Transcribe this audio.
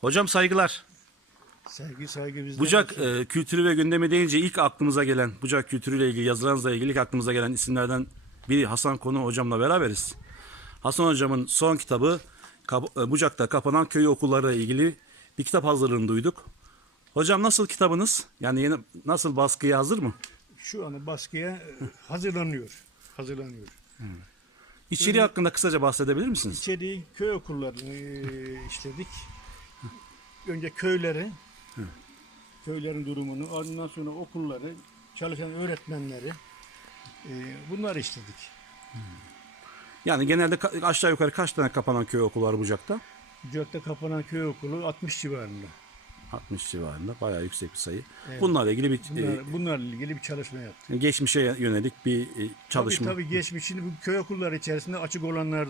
Hocam saygılar. Sevgi saygı bizden. Bucak e, kültürü ve gündemi deyince ilk aklımıza gelen, Bucak kültürüyle ilgili yazılarınızla ilgili ilk aklımıza gelen isimlerden biri Hasan Konu hocamla beraberiz. Hasan hocamın son kitabı e, Bucak'ta kapanan köy okulları ile ilgili bir kitap hazırlığını duyduk. Hocam nasıl kitabınız? Yani yeni nasıl baskıya hazır mı? Şu anda baskıya e, hazırlanıyor. Hazırlanıyor. İçeriği hakkında kısaca bahsedebilir misiniz? İçeriği köy okullarını e, işledik. Önce köyleri, köylerin durumunu, ondan sonra okulları, çalışan öğretmenleri, e, bunları işledik. Yani genelde aşağı yukarı kaç tane kapanan köy okulu var Bucak'ta? Bucak'ta kapanan köy okulu 60 civarında. 60 civarında bayağı yüksek bir sayı. Evet. Bunlarla ilgili bir Bunlar, bunlarla ilgili bir çalışma yaptık. e, geçmişe yönelik bir e, çalışma. Tabii tabii geçmişini bu köy okulları içerisinde açık olanlar